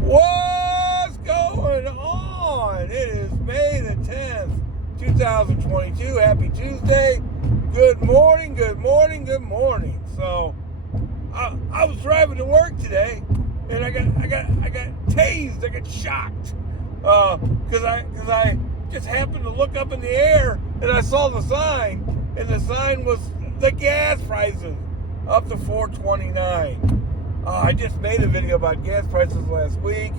What's going on? It is May the 10th, 2022. Happy Tuesday. Good morning, good morning, good morning. So, I was driving to work today, and I got tased. I got shocked because I just happened to look up in the air and I saw the sign, and the sign was the gas prices up to $4.29. I just made a video about gas prices last week.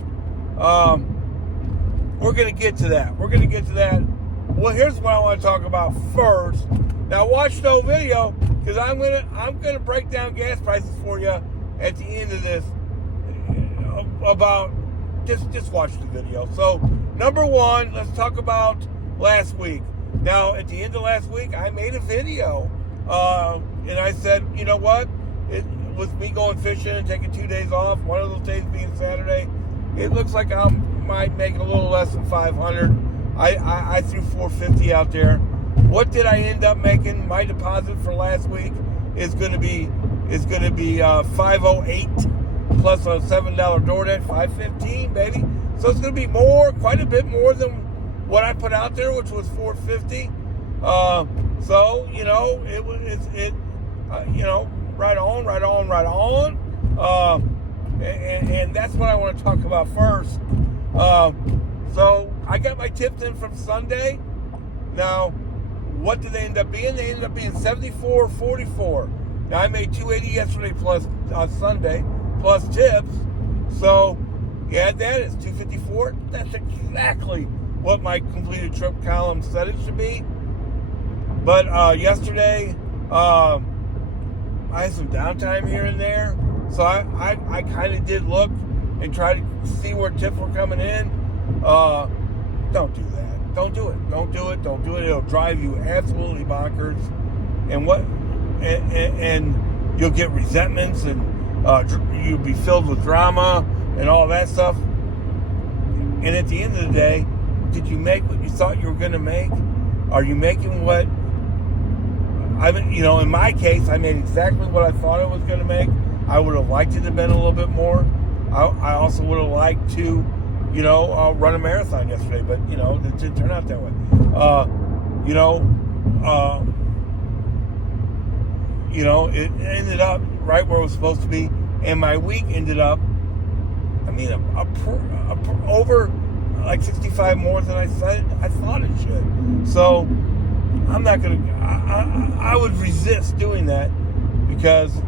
We're going to get to that. Well, here's what I want to talk about first. Now, watch the whole video because I'm gonna break down gas prices for you at the end of this. About just watch the video. So, number one, let's talk about last week. Now, at the end of last week, I made a video, and I said, you know what? With me going fishing and taking 2 days off, one of those days being Saturday, it looks like I might make a little less than 500. I threw 450 out there. What did I end up making? My deposit for last week is going to be 508 plus a $7 DoorDash, 515, baby. So it's going to be quite a bit more than what I put out there, which was 450. So you know, right on. And that's what I want to talk about first. So I got my tips in from Sunday. Now, what did they end up being? They ended up being $74.44. Now, I made $280 yesterday plus Sunday plus tips. So you add that, it's $254. That's exactly what my completed trip column said it should be. But yesterday, I had some downtime here and there, so I kind of did look and try to see where tips were coming in. Don't do that. Don't do it. It'll drive you absolutely bonkers, and you'll get resentments, and you'll be filled with drama and all that stuff. And at the end of the day, did you make what you thought you were going to make? Are you making what? In my case, I made exactly what I thought I was going to make. I would have liked it to have been a little bit more. I also would have liked to, run a marathon yesterday, but, it didn't turn out that way. It ended up right where it was supposed to be, and my week ended up, over like 65 more than I thought it should. So I'm not going to, I would resist doing that because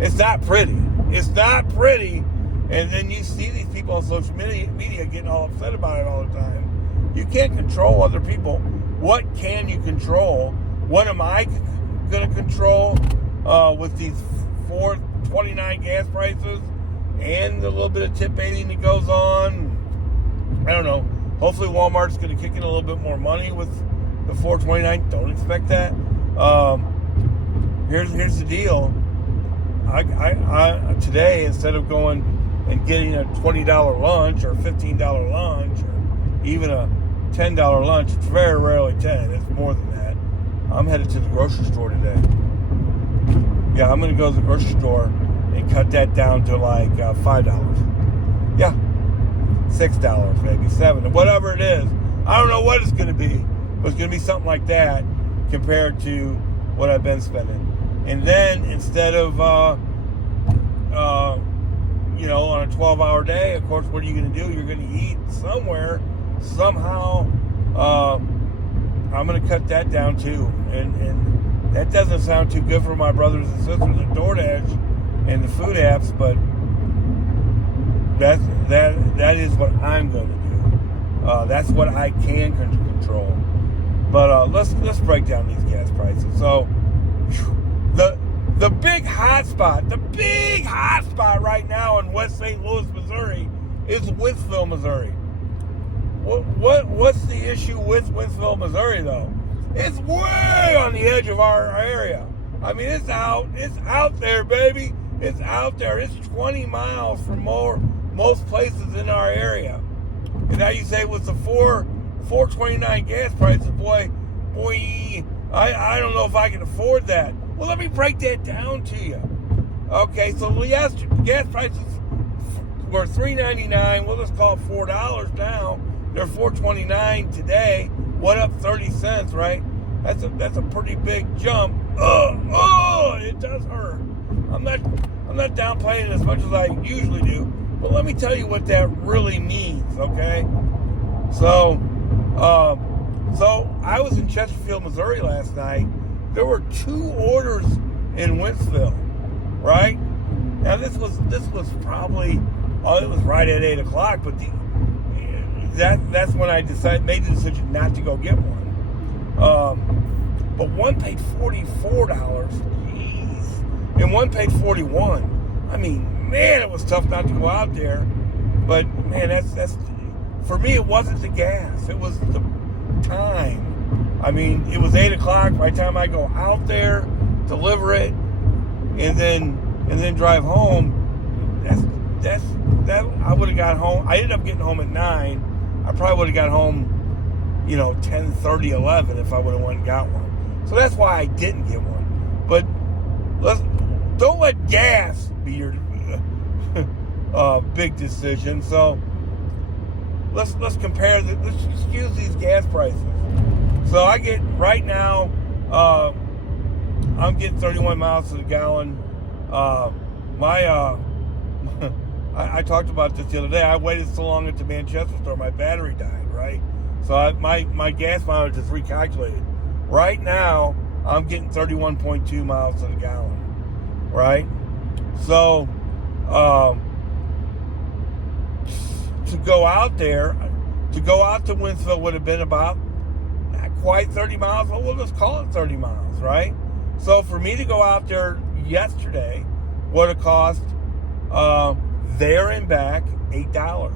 it's not pretty. And then you see these people on social media getting all upset about it all the time. You can't control other people. What can you control? What am I going to control with these $4.29 gas prices and the little bit of tip baiting that goes on? I don't know. Hopefully Walmart's going to kick in a little bit more money with the $4.29. Don't expect that. Here's the deal. I today, instead of going and getting a $20 lunch or $15 lunch or even a $10 lunch, it's very rarely 10. It's more than that. I'm headed to the grocery store today. Yeah, I'm going to go to the grocery store and cut that down to like $5. Yeah, $6, maybe $7, whatever it is. I don't know what it's going to be, but it's going to be something like that compared to what I've been spending. And then instead of on a 12-hour day, of course, what are you going to do? You're going to eat somewhere, somehow. I'm going to cut that down too, and that doesn't sound too good for my brothers and sisters at DoorDash and the food apps, but that is what I'm going to do. That's what I can control. But let's break down these gas prices. So the big hot spot right now in West St. Louis, Missouri, is Wentzville, Missouri. What's the issue with Wentzville, Missouri, though? It's way on the edge of our area. It's out there, baby. It's out there. It's 20 miles from most places in our area. And now you say with the $4.29 gas prices, boy, I don't know if I can afford that. Well, let me break that down to you. Okay, so yes, gas prices were $3.99. We'll just call it $4 now. They're $4.29 today. What up 30 cents, right? That's a pretty big jump. It does hurt. I'm not downplaying it as much as I usually do, but let me tell you what that really means, okay? So I was in Chesterfield, Missouri last night. There were 2 orders in Wentzville, right? Now this was probably, it was right at 8 o'clock, but that's when I made the decision not to go get one. But one paid $44, jeez, and one paid $41. I mean, man, it was tough not to go out there. But man, that's for me. It wasn't the gas; it was the time. I mean, it was 8 o'clock by the time I go out there, deliver it, and then drive home. That I would have got home. I ended up getting home at 9. I probably would have got home, 10:30, 11 if I would have went and got one. So that's why I didn't get one. But don't let gas be your big decision. So let's compare. Let's use these gas prices. So I get right now. I'm getting 31 miles to the gallon. I talked about this the other day. I waited so long at the Manchester store, my battery died, right? So my gas mileage is recalculated. Right now, I'm getting 31.2 miles to the gallon, right? So to go out to Wentzville would have been about not quite 30 miles. Well, we'll just call it 30 miles, right? So for me to go out there yesterday would have cost there and back $8.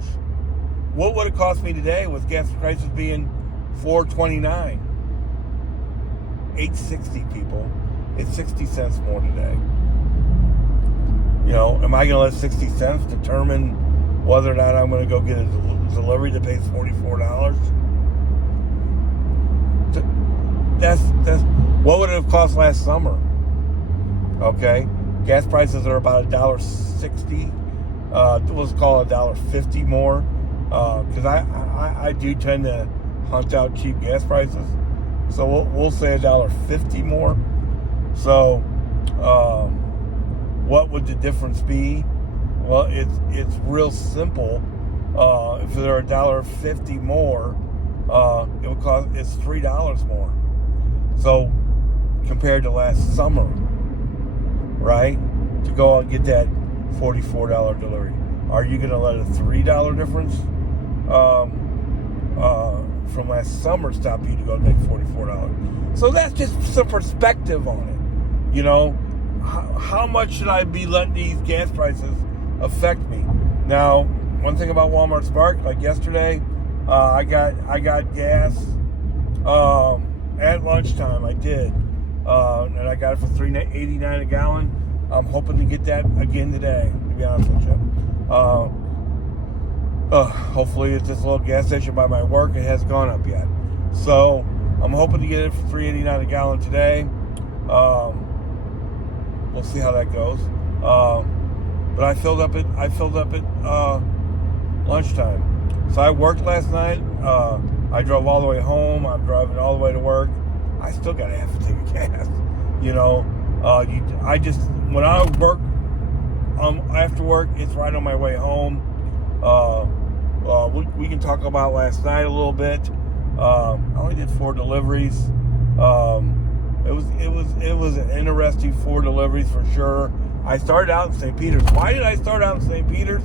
What would it cost me today with gas prices being $4.29? $8.60, people. It's 60 cents more today. Am I going to let 60 cents determine whether or not I'm going to go get a delivery that pays $44? That's what would it have cost last summer? Okay, gas prices are about $1.60. Let's call it $1.50 more, because I do tend to hunt out cheap gas prices. So we'll say $1.50 more. So what would the difference be? Well, it's real simple. If they're $1.50 more, it would cost it's $3 more. So compared to last summer, right? To go and get that $44 delivery, are you going to let a $3 difference from last summer stop you to go make $44? So that's just some perspective on it. How much should I be letting these gas prices affect me? Now, one thing about Walmart Spark, like yesterday, I got gas at lunchtime. I did, and I got it for $3.89 a gallon. I'm hoping to get that again today, to be honest with you. Hopefully at this little gas station by my work, it hasn't gone up yet. So I'm hoping to get it for $3.89 a gallon today. We'll see how that goes. But I filled up at lunchtime. So I worked last night. I drove all the way home. I'm driving all the way to work. I still got to have to take a gas. When I work after work, it's right on my way home. We can talk about last night a little bit. I only did 4 deliveries. It was an interesting 4 deliveries for sure. I started out in St. Peter's. Why did I start out in St. Peter's?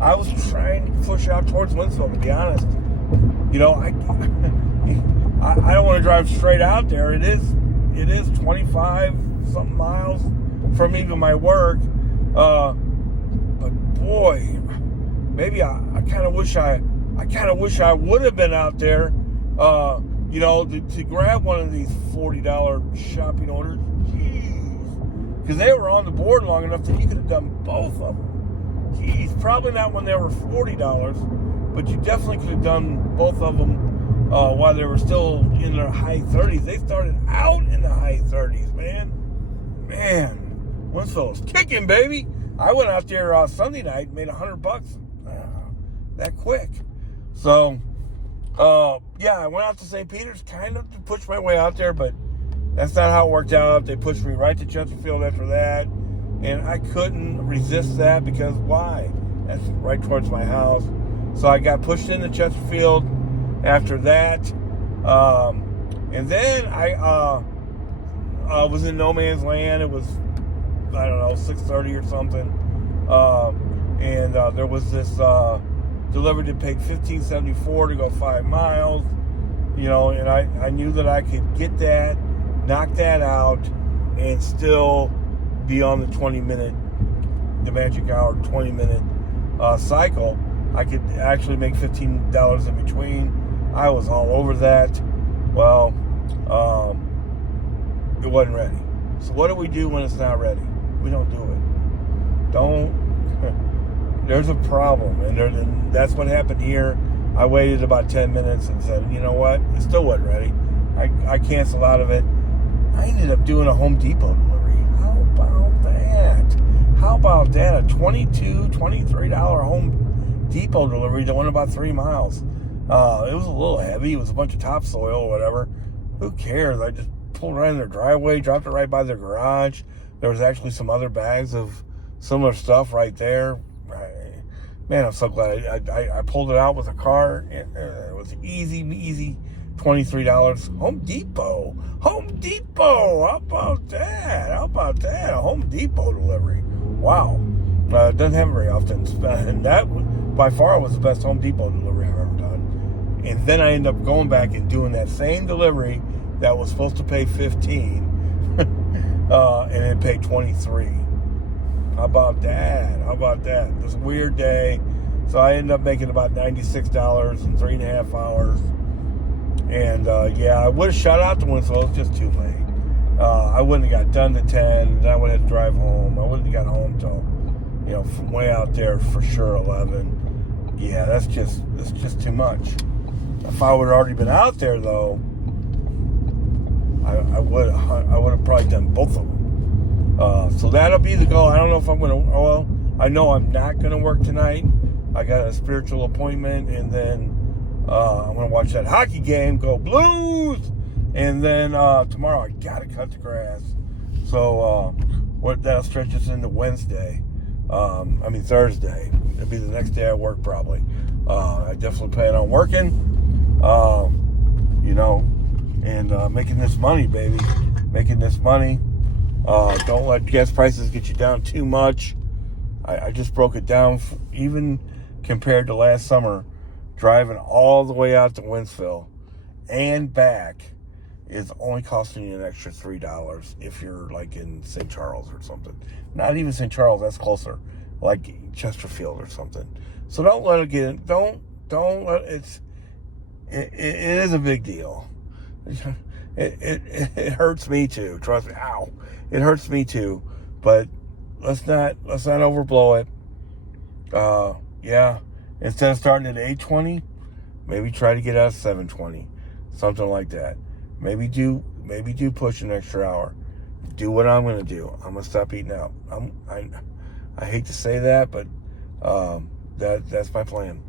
I was trying to push out towards Wentzville, to be honest. I don't want to drive straight out there. It is 25 something miles from even my work. But boy, maybe I kind of wish I would have been out there, to grab one of these $40 shopping orders. Jeez, because they were on the board long enough that you could have done both of them. Jeez, probably not when they were $40, but you definitely could have done both of them while they were still in their high 30s. They started out in the high 30s, man. Wentzville is kicking, baby. I went out there Sunday night and made $100 that quick. So, yeah, I went out to St. Peter's kind of to push my way out there, but that's not how it worked out. They pushed me right to Chesterfield after that, and I couldn't resist that because why? That's right towards my house. So I got pushed into Chesterfield after that, and then I was in no man's land. It was, I don't know, 6:30 or something, and there was this delivery that paid $15.74 to go 5 miles, you know, and I knew that I could get that, knock that out, and still be on the 20-minute, the magic hour 20-minute cycle. I could actually make $15 in between. I was all over that. Well, it wasn't ready. So what do we do when it's not ready? We don't do it. There's a problem, and that's what happened here. I waited about 10 minutes and said, you know what? It still wasn't ready. I canceled out of it. I ended up doing a Home Depot delivery. How about that? How about that? A $22, $23 Home Depot delivery that went about 3 miles. It was a little heavy. It was a bunch of topsoil or whatever. Who cares? I just pulled right in their driveway, dropped it right by their garage. There was actually some other bags of similar stuff right there. Man, I'm so glad I pulled it out with a car. It was easy, $23. Home Depot. How about that? A Home Depot delivery. Wow. It doesn't happen very often. And that, by far, was the best Home Depot delivery I've ever done. And then I ended up going back and doing that same delivery that was supposed to pay $15, and it paid $23. How about that? It was a weird day. So I ended up making about $96 in 3.5 hours. And yeah, I would have shot out to Winslow. It was just too late. I wouldn't have got done to 10, and then I would have to drive home. I wouldn't have got home till, you know, from way out there for sure 11. Yeah, that's just too much. If I would have already been out there though, I would have probably done both of them. So that'll be the goal. I don't know if I'm going to, well, I know I'm not going to work tonight. I got a spiritual appointment, and then I'm going to watch that hockey game, go Blues, and then tomorrow I got to cut the grass. So that'll stretch us into Thursday. It'll be the next day I work probably. I definitely plan on working, you know, and making this money, baby. Making this money. Don't let gas prices get you down too much. I just broke it down, even compared to last summer, driving all the way out to Winsville and back is only costing you an extra $3 if you're like in St. Charles or something. Not even St. Charles, that's closer, like Chesterfield or something. So don't let it get in. Don't let it is a big deal. It hurts me too. Trust me. Ow. It hurts me too. But let's not overblow it. Yeah. Instead of starting at 8:20, maybe try to get out at 7:20. Something like that. Maybe do push an extra hour. Do what I'm gonna do. I'm gonna stop eating out. I hate to say that, but that's my plan.